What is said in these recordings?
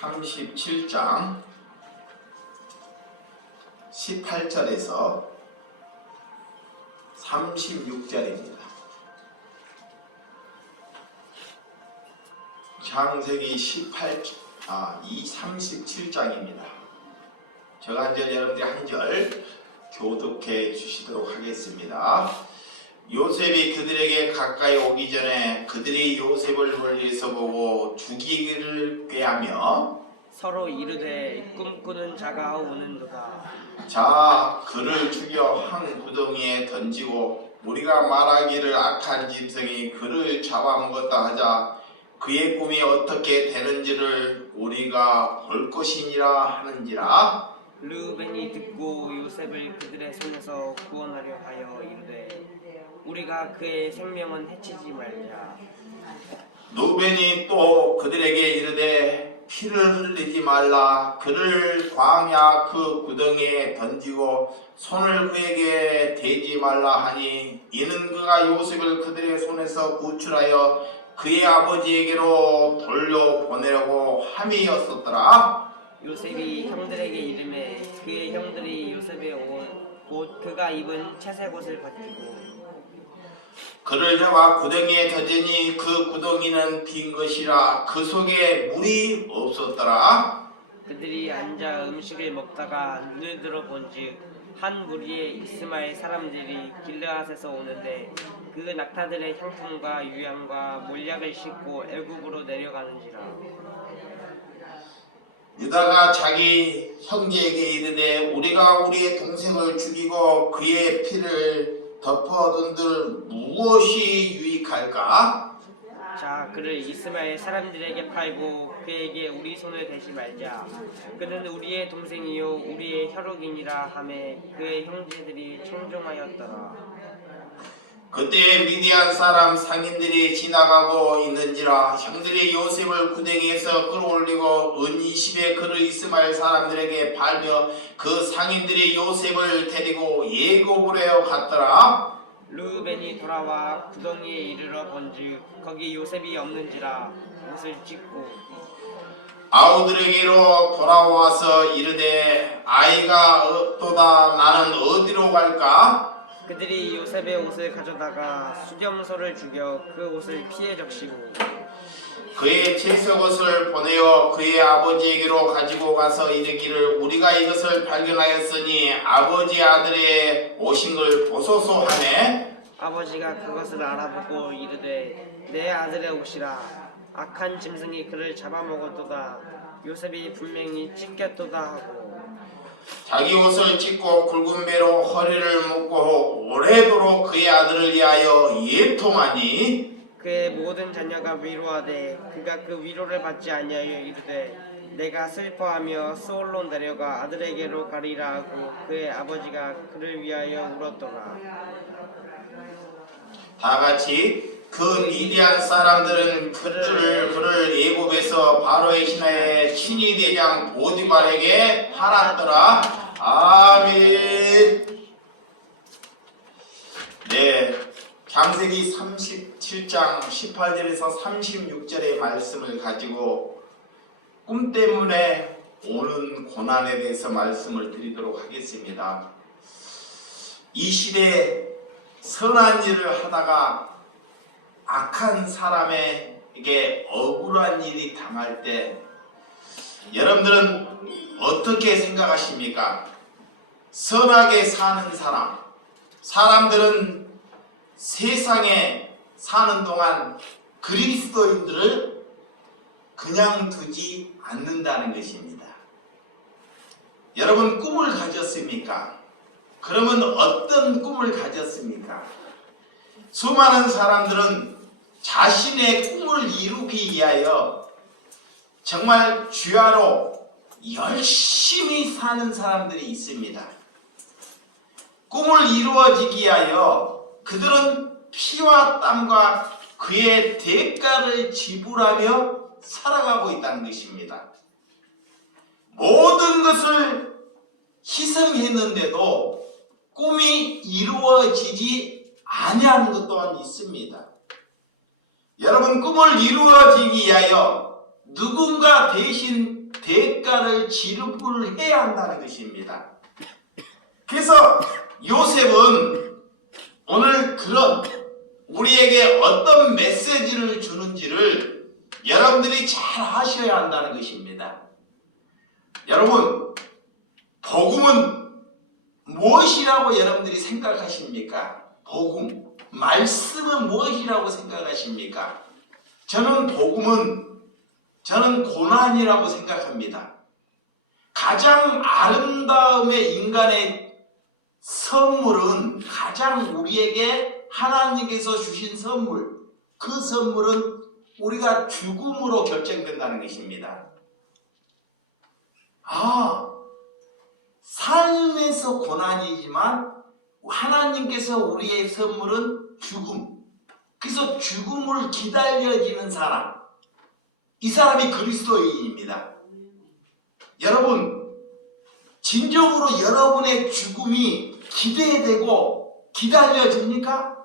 37장 18절에서 36절입니다. 창세기 37장입니다. 제가 한 절, 여러분들이 한 절 교독해 주시도록 하겠습니다. 요셉이 그들에게 가까이 오기 전에 그들이 요셉을 멀리서 보고 죽이기를 꾀하며 서로 이르되 꿈꾸는 자가 오는도다. 자, 그를 죽여 한 구덩이에 던지고 우리가 말하기를 악한 짐승이 그를 잡아먹었다 하자 그의 꿈이 어떻게 되는지를 우리가 볼 것이니라 하는지라. 르우벤이 듣고 요셉을 그들의 손에서 구원하려 하여 이르되 우리가 그의 생명은 해치지 말자. 르우벤이 또 그들에게 이르되 피를 흘리지 말라. 그를 광야 그 구덩이에 던지고 손을 그에게 대지 말라 하니 이는 그가 요셉을 그들의 손에서 구출하여 그의 아버지에게로 돌려보내려고 함이었었더라. 요셉이 형들에게 이르매 그의 형들이 요셉의 옷 그가 입은 채색 옷을 가지고 그를 잡아 구덩이에 던지니 그 구덩이는 빈 것이라 그 속에 물이 없었더라. 그들이 앉아 음식을 먹다가 눈을 들어 본즉 한 무리의 이스마엘 사람들이 길르앗에서 오는데 그 낙타들의 향품과 유향과 몰약을 싣고 애굽으로 내려가는지라. 유다가 자기 형제에게 이르되 우리가 우리의 동생을 죽이고 그의 피를 덮어둔들 무엇이 유익할까? 자, 그를 이스마엘 사람들에게 팔고 그에게 우리 손을 대지 말자. 그는 우리의 동생이요 우리의 혈육이니라 하매 그의 형제들이 청종하였더라. 그때 미디안 사람 상인들이 지나가고 있는지라 형들이 요셉을 구덩이에서 끌어올리고 은 20에 그를 이스마엘 사람들에게 팔며 그 상인들이 요셉을 데리고 예굽으로 갔더라. 르우벤이 돌아와 구덩이에 이르러 본즉 거기 요셉이 없는지라 옷을 찢고 아우들에게로 돌아와서 이르되 아이가 없도다. 나는 어디로 갈까? 그들이 요셉의 옷을 가져다가 수렴소를 죽여 그 옷을 피에 적시고 그의 채색 옷을 보내어 그의 아버지에게로 가지고 가서 이르기를 우리가 이것을 발견하였으니 아버지 아들의 오신 걸 보소서 하네. 아버지가 그것을 알아보고 이르되 내 아들의 옷이라. 악한 짐승이 그를 잡아먹었도다. 요셉이 분명히 찢겼도다 하고 자기 옷을 찢고 굵은 배로 허리를 묶고 오래도록 그의 아들을 위하여 예통하니 그의 모든 자녀가 위로하되 그가 그 위로를 받지 아니하여 이르되 내가 슬퍼하며 스올로 내려가 아들에게로 가리라 하고 그의 아버지가 그를 위하여 울었더라. 다같이 그 미디안 사람들은 그를 예굽에서 바로의 신하의 친위 대장 보디발에게 팔았더라. 아멘. 네, 창세기 37장 18절에서 36절의 말씀을 가지고 꿈 때문에 오는 고난에 대해서 말씀을 드리도록 하겠습니다. 이 시대에 선한 일을 하다가 악한 사람에게 억울한 일이 당할 때 여러분들은 어떻게 생각하십니까? 선하게 사는 사람들은 세상에 사는 동안 그리스도인들을 그냥 두지 않는다는 것입니다. 여러분 꿈을 가졌습니까? 그러면 어떤 꿈을 가졌습니까? 수많은 사람들은 자신의 꿈을 이루기 위하여 정말 주야로 열심히 사는 사람들이 있습니다. 꿈을 이루어지기 위하여 그들은 피와 땀과 그의 대가를 지불하며 살아가고 있다는 것입니다. 모든 것을 희생했는데도 꿈이 이루어지지 아니하는 것 또한 있습니다. 여러분 꿈을 이루어지기 위하여 누군가 대신 대가를 지불해야 한다는 것입니다. 그래서 요셉은 오늘 그런 우리에게 어떤 메시지를 주는지를 여러분들이 잘 하셔야 한다는 것입니다. 여러분, 복음은 무엇이라고 여러분들이 생각하십니까? 복음, 말씀은 무엇이라고 생각하십니까? 저는 고난이라고 생각합니다. 가장 아름다움의 인간의 선물은 가장 우리에게 하나님께서 주신 선물, 그 선물은 우리가 죽음으로 결정된다는 것입니다. 삶에서 고난이지만 하나님께서 우리의 선물은 죽음. 그래서 죽음을 기다려지는 사람, 이 사람이 그리스도인입니다. 여러분, 진정으로 여러분의 죽음이 기대되고 기다려집니까?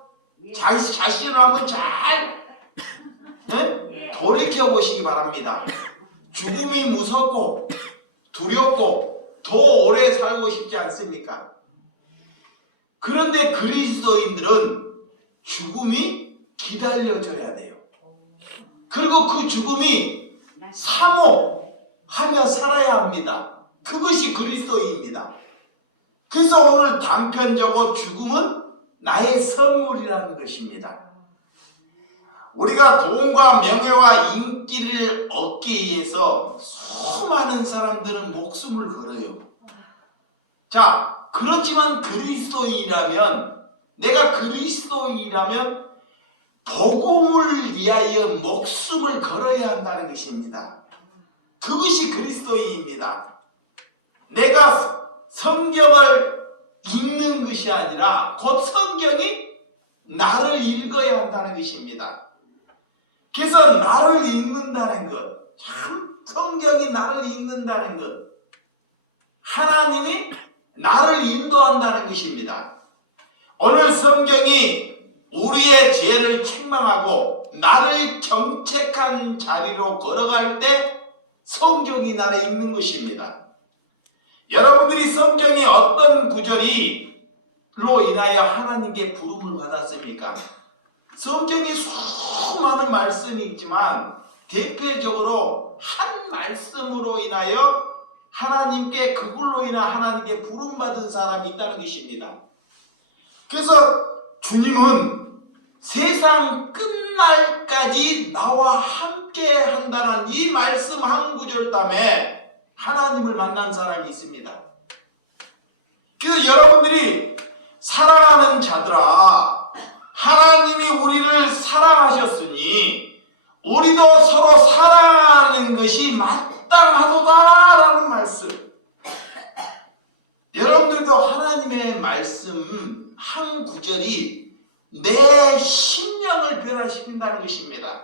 자신을 한번 잘 돌이켜보시기 바랍니다. 죽음이 무섭고 두렵고 더 오래 살고 싶지 않습니까? 그런데 그리스도인들은 죽음이 기다려져야 돼요. 그리고 그 죽음이 사모하며 살아야 합니다. 그것이 그리스도인입니다. 그래서 오늘 단편적으로 죽음은 나의 선물이라는 것입니다. 우리가 돈과 명예와 인기를 얻기 위해서 수많은 사람들은 목숨을 걸어요. 자, 그렇지만 내가 그리스도인이라면 복음을 위하여 목숨을 걸어야 한다는 것입니다. 그것이 그리스도인입니다. 내가 성경을 읽는 것이 아니라 곧 성경이 나를 읽어야 한다는 것입니다. 그래서 나를 읽는다는 것, 참 성경이 나를 읽는다는 것, 하나님이 나를 인도한다는 것입니다. 오늘 성경이 우리의 죄를 책망하고 나를 정책한 자리로 걸어갈 때 성경이 나를 읽는 것입니다. 여러분들이 성경이 어떤 구절로 인하여 하나님께 부름을 받았습니까? 성경이 수많은 말씀이 있지만 대표적으로 한 말씀으로 인하여 하나님께 그걸로 인하 하나님께 부름받은 사람이 있다는 것입니다. 그래서 주님은 세상 끝날까지 나와 함께 한다는 이 말씀 한 구절 때문에 하나님을 만난 사람이 있습니다. 그래서 여러분들이 사랑하는 자들아, 하나님이 우리를 사랑하셨으니 우리도 서로 사랑하는 것이 마땅하도다라는 말씀. 여러분들도 하나님의 말씀 한 구절이 내 심령을 변화시킨다는 것입니다.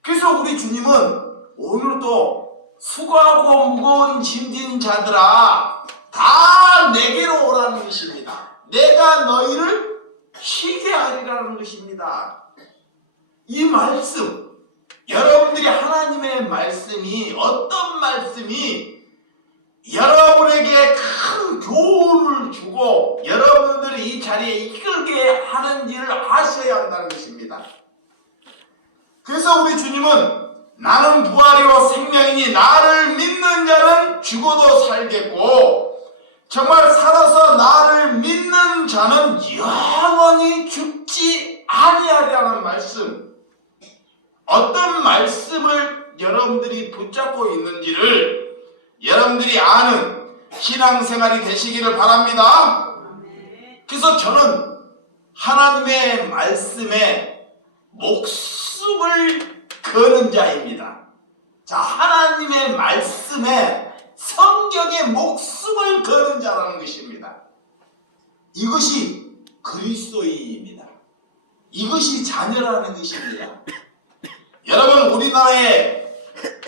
그래서 우리 주님은 오늘도 수고하고 무거운 짐진 자들아 다 내게로 오라는 것입니다. 내가 너희를 쉬게 하리라는 것입니다. 이 말씀, 여러분들이 하나님의 말씀이 어떤 말씀이 여러분에게 큰 교훈을 주고 여러분들을 이 자리에 이끌게 하는지를 아셔야 한다는 것입니다. 그래서 우리 주님은 나는 부활이요 생명이니 나를 믿는 자는 죽어도 살겠고 정말 살아서 나를 믿는 자는 영원히 죽지 아니하리라는 말씀. 어떤 말씀을 여러분들이 붙잡고 있는지를 여러분들이 아는 신앙생활이 되시기를 바랍니다. 그래서 저는 하나님의 말씀에 목숨을 거는 자입니다. 자, 하나님의 말씀에 성경에 목숨을 거는 자라는 것입니다. 이것이 그리스도인입니다. 이것이 자녀라는 것입니다. 여러분, 우리나라의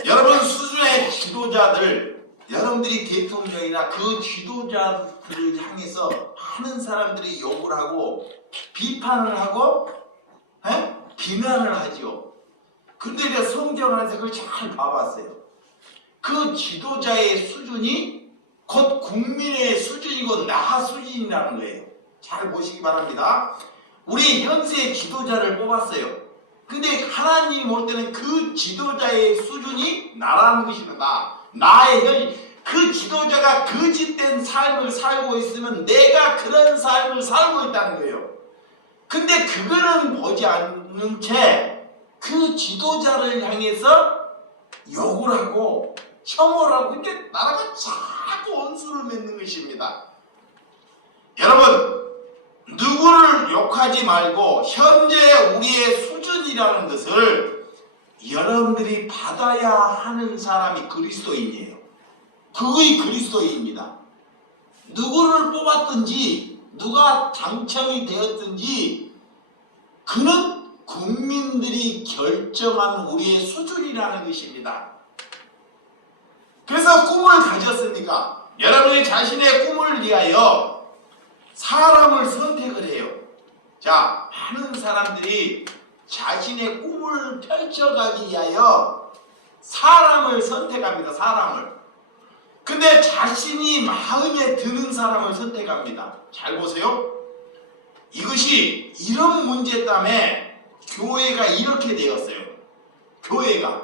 여러분 수준의 지도자들, 여러분들이 대통령이나 그 지도자들을 향해서 많은 사람들이 욕을 하고 비판을 하고 비난을 하죠. 근데 제가 성경 안에서 그걸 잘 봐봤어요. 그 지도자의 수준이 곧 국민의 수준이고 나 수준이라는 거예요. 잘 보시기 바랍니다. 우리 현세 지도자를 뽑았어요. 근데 하나님이 볼 때는 그 지도자의 수준이 나라는 것이다. 나의 현 그 지도자가 거짓된 삶을 살고 있으면 내가 그런 삶을 살고 있다는 거예요. 근데 그거는 보지 않는 채 그 지도자를 향해서 욕을 하고 혐오를 하고 이게 나라가 자꾸 원수를 맺는 것입니다. 여러분, 누구를 욕하지 말고 현재 우리의 수준이라는 것을 여러분들이 받아야 하는 사람이 그리스도인이에요. 그의 그리스도인입니다. 누구를 뽑았든지 누가 당첨이 되었든지 그는 국민들이 결정한 우리의 수준이라는 것입니다. 그래서 꿈을 가졌으니까 여러분이 자신의 꿈을 위하여 사람을 선택을 해요. 자, 많은 사람들이 자신의 꿈을 펼쳐가기 위하여 사람을 선택합니다. 사람을. 근데 자신이 마음에 드는 사람을 선택합니다. 잘 보세요. 이것이 이런 문제 때문에 교회가 이렇게 되었어요. 교회가.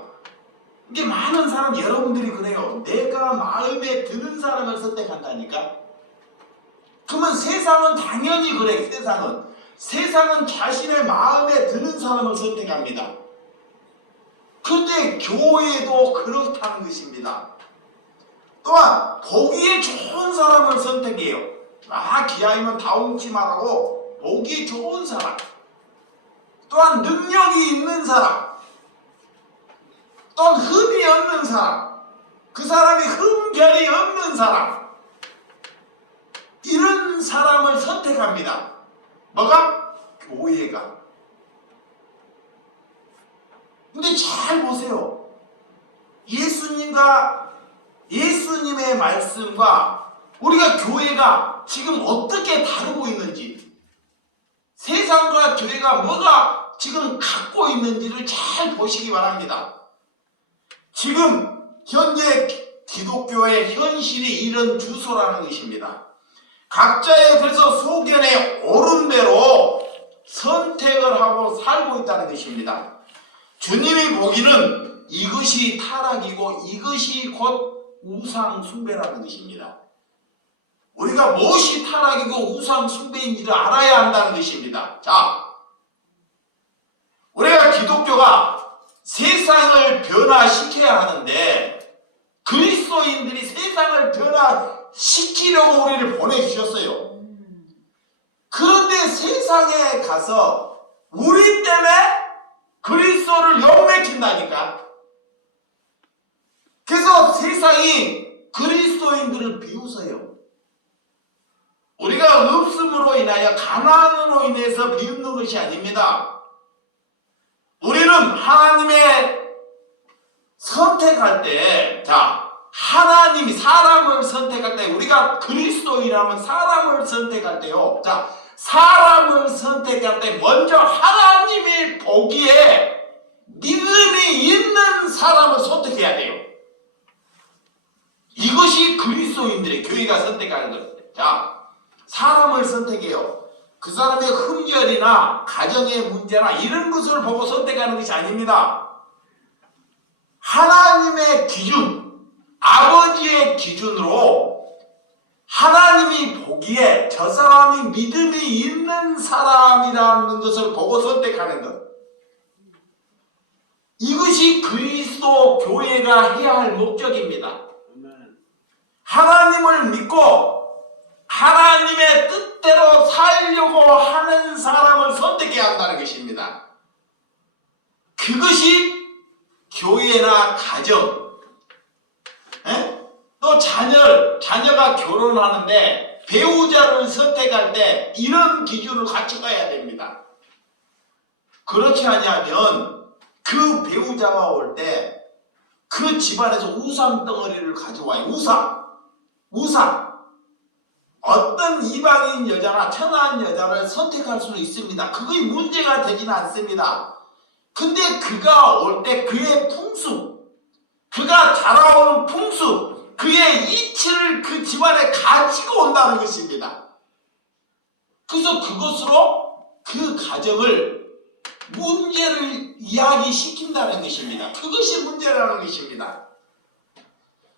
이게 많은 사람, 여러분들이 그래요. 내가 마음에 드는 사람을 선택한다니까. 그러면 세상은 당연히 그래. 세상은 자신의 마음에 드는 사람을 선택합니다. 그런데 교회도 그렇다는 것입니다. 또한 보기에 좋은 사람을 선택해요. 기아이면 다움치 말하고 보기 좋은 사람, 또한 능력이 있는 사람, 또한 흠이 없는 사람, 그 사람이 흠결이 없는 사람, 이런 사람을 선택합니다. 뭐가? 교회가. 근데 잘 보세요. 예수님의 말씀과 우리가 교회가 지금 어떻게 다루고 있는지, 세상과 교회가 뭐가 지금 갖고 있는지를 잘 보시기 바랍니다. 지금 현재 기독교의 현실이 이런 주소라는 것입니다. 각자의 그래서 소견에 옳은 대로 선택을 하고 살고 있다는 것입니다. 주님이 보기는 이것이 타락이고 이것이 곧 우상 숭배라는 것입니다. 우리가 무엇이 타락이고 우상 숭배인지를 알아야 한다는 것입니다. 자, 우리가 기독교가 세상을 변화시켜야 하는데 그리스도인들이 세상을 변화시키려고 우리를 보내주셨어요. 그런데 세상에 가서 우리 때문에 그리스도를 영맥힌다니까. 그래서 세상이 그리스도인들을 비웃어요. 우리가 없음으로 인하여 가난으로 인해서 비웃는 것이 아닙니다. 우리는 하나님의 선택할 때, 하나님이 사람을 선택할 때, 우리가 그리스도인이라면 사람을 선택할 때요. 사람을 선택할 때 먼저 하나님이 보기에 믿음이 있는 사람을 선택해야 돼요. 이것이 그리스도인들의 교회가 선택하는 것입니다. 사람을 선택해요. 그 사람의 흠결이나 가정의 문제나 이런 것을 보고 선택하는 것이 아닙니다. 하나님의 기준, 아버지의 기준으로 하나님이 보기에 저 사람이 믿음이 있는 사람이라는 것을 보고 선택하는 것. 이것이 그리스도 교회가 해야 할 목적입니다. 하나님을 믿고 하나님의 뜻대로 살려고 하는 사람을 선택해야 한다는 것입니다. 그것이 교회나 가정, 또 자녀가 결혼하는데 배우자를 선택할 때 이런 기준을 갖춰가야 됩니다. 그렇지 않으면 그 배우자가 올 때 그 집안에서 우상 덩어리를 가져와요. 우상. 어떤 이방인 여자나 천한 여자를 선택할 수는 있습니다. 그게 문제가 되지는 않습니다. 근데 그가 올 때 그의 풍습, 그가 자라오는 풍습, 그의 이치를 그 집안에 가지고 온다는 것입니다. 그래서 그것으로 그 가정을 문제를 이야기시킨다는 것입니다. 그것이 문제라는 것입니다.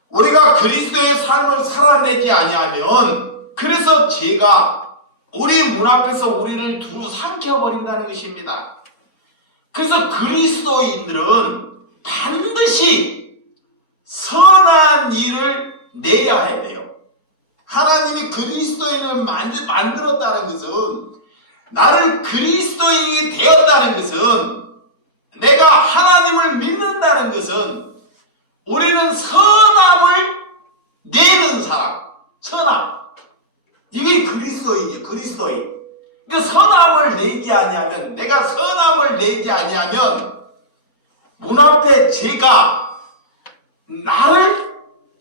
우리가 그리스도의 삶을 살아내지 아니하면 그래서 죄가 우리 문 앞에서 우리를 두루 삼켜버린다는 것입니다. 그래서 그리스도인들은 반드시 선한 일을 내야 해야 돼요. 하나님이 그리스도인을 만들었다는 것은, 나를 그리스도인이 되었다는 것은, 내가 하나님을 믿는다는 것은 우리는 선함을 내는 사람, 선함. 이게 그리스도인이에요. 그리스도인. 그러니까 선함을 내지 아니하면, 내가 선함을 내지 아니하면 문 앞에 죄가 나를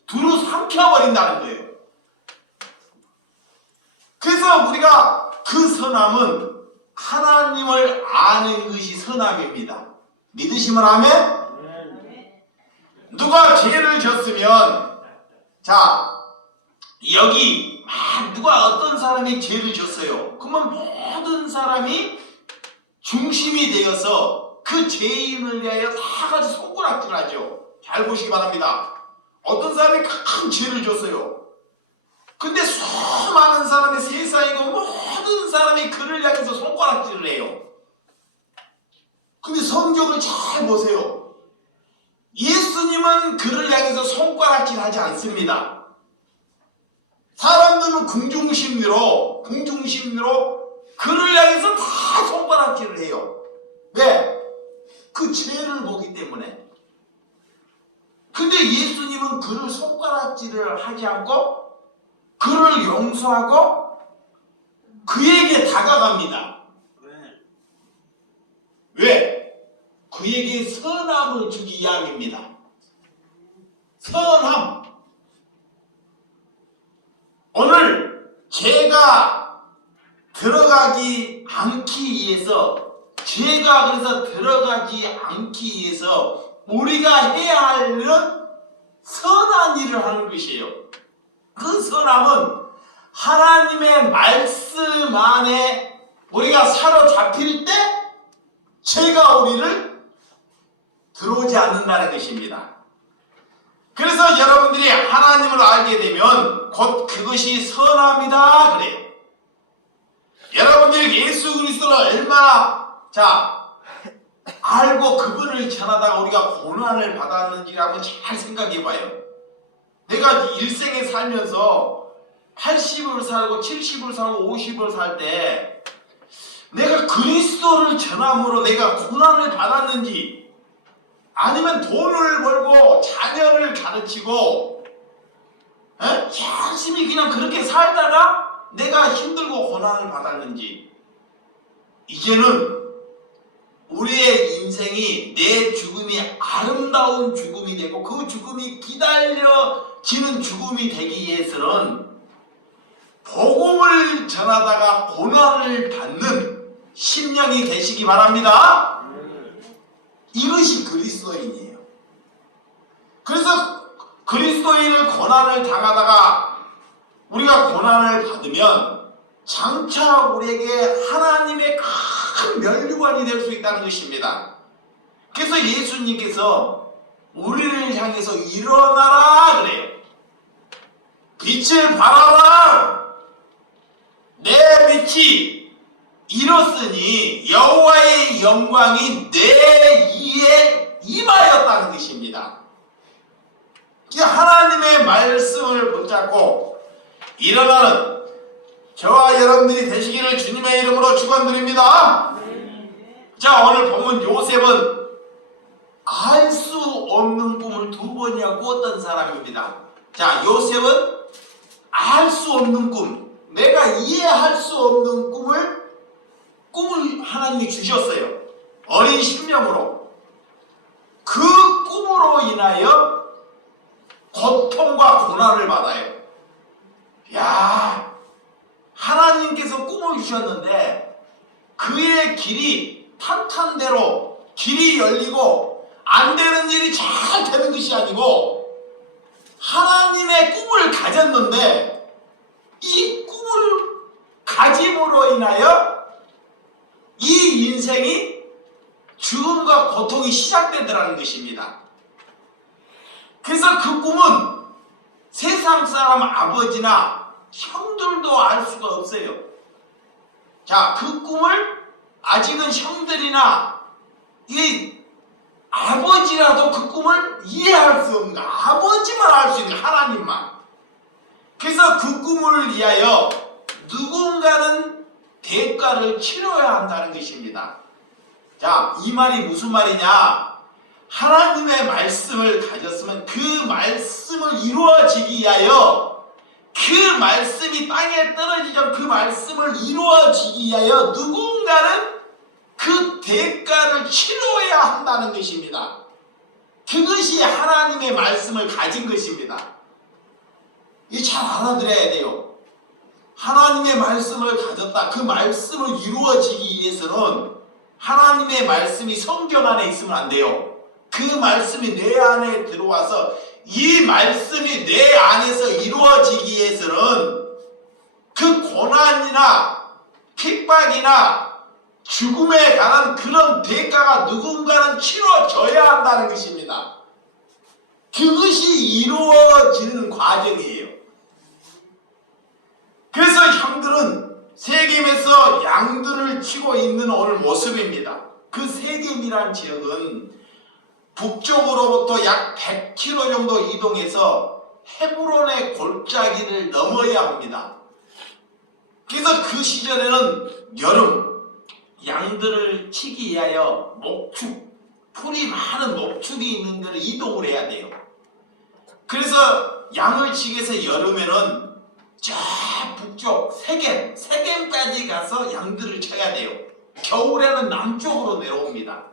두루 삼켜버린다는 거예요. 그래서 우리가 그 선함은 하나님을 아는 것이 선함입니다. 믿으시면 아멘? 누가 죄를 졌으면, 자, 여기 누가 어떤 사람이 죄를 졌어요. 그러면 모든 사람이 중심이 되어서 그 죄인을 위하여 다 같이 손가락질 하죠. 잘 보시기 바랍니다. 어떤 사람이 큰 죄를 졌어요. 근데 수많은 사람이, 세상이고 모든 사람이 그를 향해서 손가락질을 해요. 근데 성경을 잘 보세요. 예수님은 그를 향해서 손가락질 하지 않습니다. 사람들은 궁중심리로 그를 향해서 다 손가락질을 해요. 왜? 그 죄를 보기 때문에. 근데 예수님은 그를 손가락질을 하지 않고 그를 용서하고 그에게 다가갑니다. 왜? 그에게 선함을 주기 위함입니다. 선함. 오늘 죄가 들어가지 않기 위해서, 죄가 그래서 들어가지 않기 위해서 우리가 해야 할 일은 선한 일을 하는 것이에요. 그 선함은 하나님의 말씀 안에 우리가 사로잡힐 때 죄가 우리를 들어오지 않는다는 것입니다. 그래서 여러분들이 하나님을 알게 되면 곧 그것이 선함이다 그래요. 여러분들이 예수 그리스도를 얼마나 알고 그분을 전하다가 우리가 고난을 받았는지 한번 잘 생각해 봐요. 내가 일생에 살면서 80을 살고 70을 살고 50을 살 때 내가 그리스도를 전함으로 내가 고난을 받았는지, 아니면 돈을 벌고 자녀를 가르치고 열심히 그냥 그렇게 살다가 내가 힘들고 고난을 받았는지, 이제는 우리의 인생이 내 죽음이 아름다운 죽음이 되고 그 죽음이 기다려지는 죽음이 되기 위해서는 복음을 전하다가 고난을 받는 심령이 되시기 바랍니다. 이것이 그리스도인이에요. 그래서 그리스도인을 고난을 당하다가 우리가 고난을 받으면 장차 우리에게 하나님의 큰 면류관이 될 수 있다는 것입니다. 그래서 예수님께서 우리를 향해서 일어나라 그래요. 빛을 발하라. 내 빛이 이뤘으니 여호와의 영광이 내 이에 임하였다는 것입니다. 하나님의 말씀을 붙잡고 일어나는 저와 여러분들이 되시기를 주님의 이름으로 축원드립니다. 자, 오늘 보면 요셉은 알 수 없는 꿈을 2번이나 꾸었던 사람입니다. 자, 요셉은 알 수 없는 꿈, 내가 이해할 수 없는 꿈을 하나님이 주셨어요. 어린 심령으로. 그 꿈으로 인하여 고통과 고난을 받아요. 야, 하나님께서 꿈을 주셨는데 그의 길이 탄탄대로 길이 열리고 안 되는 일이 잘 되는 것이 아니고 하나님의 꿈을 가졌는데 이 꿈을 가짐으로 인하여 이 인생이 죽음과 고통이 시작되더라는 것입니다. 그래서 그 꿈은 세상 사람 아버지나 형들도 알 수가 없어요. 자, 그 꿈을 아직은 형들이나 이 아버지라도 그 꿈을 이해할 수 없는 거, 아버지만 알 수 있는 거, 하나님만. 그래서 그 꿈을 위하여 누군가는 대가를 치러야 한다는 것입니다. 자, 이 말이 무슨 말이냐? 하나님의 말씀을 가졌으면 그 말씀을 이루어지기 위하여, 그 말씀이 땅에 떨어지지 않고 그 말씀을 이루어지기 위하여 누군가는 그 대가를 치러야 한다는 것입니다. 그것이 하나님의 말씀을 가진 것입니다. 이 잘 알아들어야 돼요. 하나님의 말씀을 가졌다. 그 말씀을 이루어지기 위해서는 하나님의 말씀이 성경 안에 있으면 안 돼요. 그 말씀이 내 안에 들어와서 이 말씀이 내 안에서 이루어지기 위해서는 그 고난이나 핍박이나 죽음에 관한 그런 대가가 누군가는 치러져야 한다는 것입니다. 그것이 이루어지는 과정이에요. 그래서 형들은 세겜에서 양들을 치고 있는 오늘 모습입니다. 그 세겜이란 지역은 북쪽으로부터 약 100km 정도 이동해서 헤브론의 골짜기를 넘어야 합니다. 그래서 그 시절에는 여름 양들을 치기 위하여 목축, 풀이 많은 목축이 있는 데를 이동을 해야 돼요. 그래서 양을 치기 위해서 여름에는 저 북쪽 세겜까지 가서 양들을 쳐야 돼요. 겨울에는 남쪽으로 내려옵니다.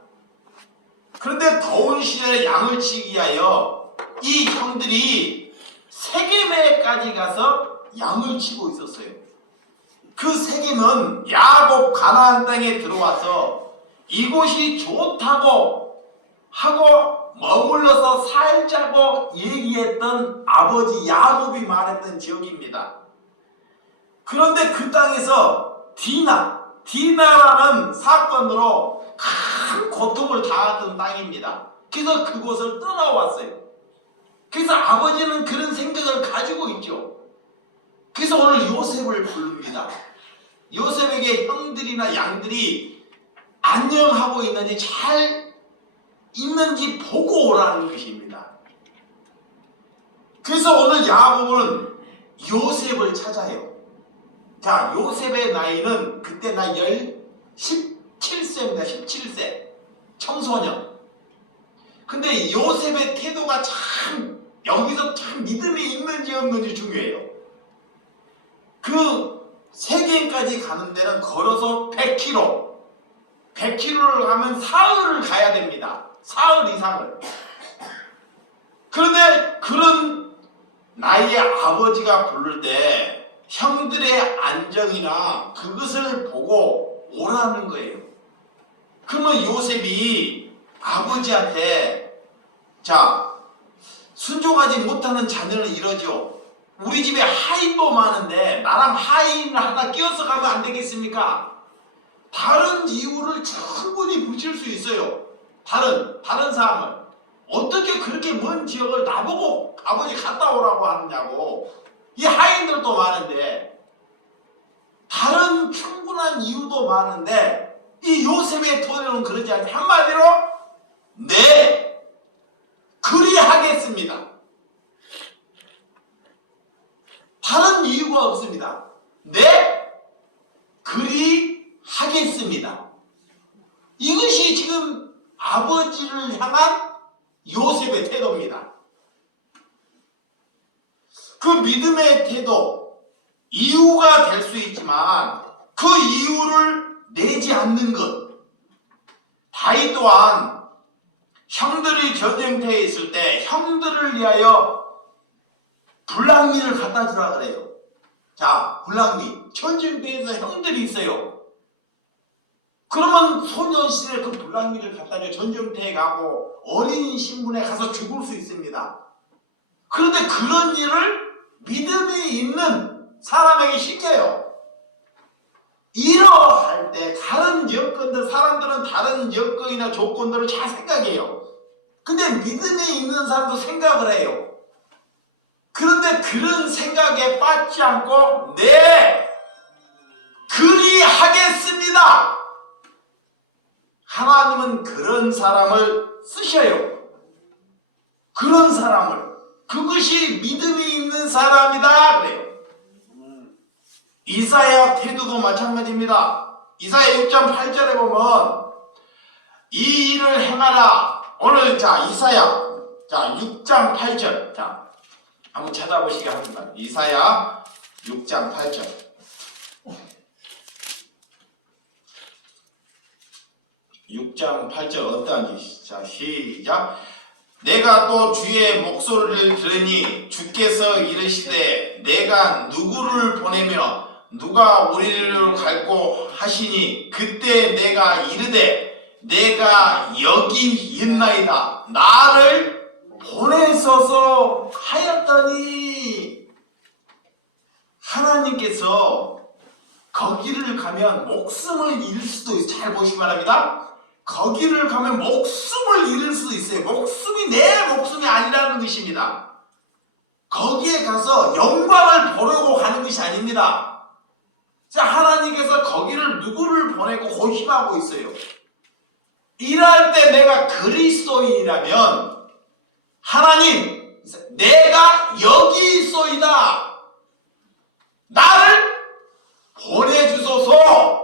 그런데 더운 시절에 양을 치기 위하여 이 형들이 세겜에까지 가서 양을 치고 있었어요. 그 세겜은 야곱 가나안 땅에 들어와서 이곳이 좋다고 하고 머물러서 살자고 얘기했던 아버지 야곱이 말했던 지역입니다. 그런데 그 땅에서 디나라는 사건으로 큰 고통을 당하던 땅입니다. 그래서 그곳을 떠나왔어요. 그래서 아버지는 그런 생각을 가지고 있죠. 그래서 오늘 요셉을 부릅니다. 요셉에게 형들이나 양들이 안녕하고 있는지 잘 있는지 보고 오라는 것입니다. 그래서 오늘 야곱은 요셉을 찾아요. 자, 요셉의 나이는 그때 17세입니다. 17세. 청소년. 근데 요셉의 태도가 참 여기서 참 믿음이 있는지 없는지 중요해요. 그 세겜까지 가는 데는 걸어서 100km를 가면 사흘을 가야 됩니다. 사흘 이상을. 그런데 그런 나이의 아버지가 부를 때 형들의 안정이나 그것을 보고 오라는 거예요. 그러면 요셉이 아버지한테 자, 순종하지 못하는 자녀는 이러죠. 우리 집에 하인도 많은데 나랑 하인 하나 끼어서 가면 안 되겠습니까? 다른 이유를 충분히 붙일 수 있어요. 다른 사람을. 어떻게 그렇게 먼 지역을 나보고 아버지 갔다 오라고 하느냐고. 이 하인들도 많은데 다른 충분한 이유도 많은데 이 요셉의 토대는 그러지 않지. 한마디로 네, 그리하겠습니다. 다른 이유가 없습니다. 네, 그리하겠습니다. 이것이 지금 아버지를 향한 요셉의 태도입니다. 그 믿음의 태도, 이유가 될 수 있지만 그 이유를 내지 않는 것. 다윗 또한 형들이 전쟁터에 있을 때 형들을 위하여 불랑미를 갖다 주라 그래요. 자, 불랑미. 전쟁터에서 형들이 있어요. 그러면 소년시대 그 불량미를 갖다 줘 전쟁터에 가고 어린 신분에 가서 죽을 수 있습니다. 그런데 그런 일을 믿음이 있는 사람에게 시켜요. 이러할 때 다른 여건들, 사람들은 다른 여건이나 조건들을 잘 생각해요. 근데 믿음이 있는 사람도 생각을 해요. 그런데 그런 생각에 빠지지 않고 네, 그리하겠습니다. 하나님은 그런 사람을 쓰셔요. 그런 사람을. 그것이 믿음이 있는 사람이다 그래요. 이사야 태도도 마찬가지입니다. 이사야 6장 8절에 보면 이 일을 행하라. 오늘 이사야 6장 8절 한번 찾아보시기 바랍니다. 이사야 6장 8절. 어떠한지 시작. 내가 또 주의 목소리를 들으니 주께서 이르시되 내가 누구를 보내며 누가 우리를 갈고 하시니 그때 내가 이르되 내가 여기 있나이다. 나를 보내소서 하였더니 하나님께서 거기를 가면 목숨을 잃을 수도 있어요. 잘 보시기 바랍니다. 거기를 가면 목숨을 잃을 수 있어요. 목숨이 내 목숨이 아니라는 것입니다. 거기에 가서 영광을 보려고 가는 것이 아닙니다. 자, 하나님께서 거기를 누구를 보내고 고심하고 있어요. 일할 때 내가 그리스도인이라면 하나님, 내가 여기 있소이다. 나를 보내주소서.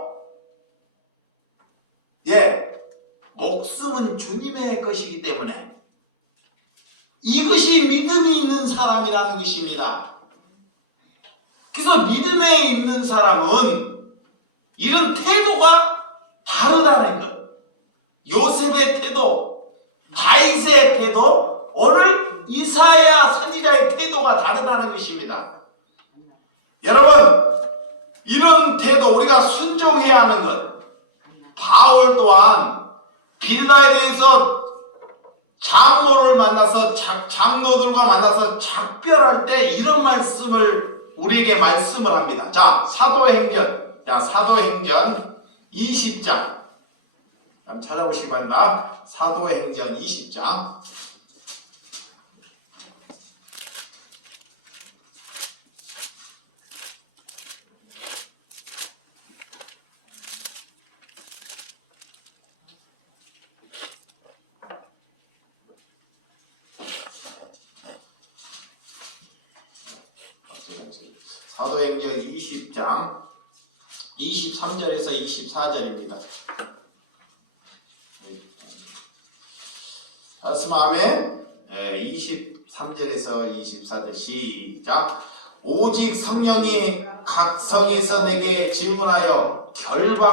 목숨은 주님의 것이기 때문에 이것이 믿음이 있는 사람이라는 것입니다. 그래서 믿음에 있는 사람은 이런 태도가 다르다는 것. 요셉의 태도, 다윗의 태도, 오늘 이사야 선지자의 태도가 다르다는 것입니다. 여러분, 이런 태도 우리가 순종해야 하는 것. 바울 또한 빌라에 대해서 장로를 만나서 장로들과 만나서 작별할 때 이런 말씀을 우리에게 말씀을 합니다. 자, 사도행전 20장 한번 찾아보시기 바랍니다. 사도행전 20장 사도행전 20장 23절에서 24절입니다. 말씀 아멘. 23절에서 24절 시작. 오직 성령이 각 성에서 내게 질문하여 결방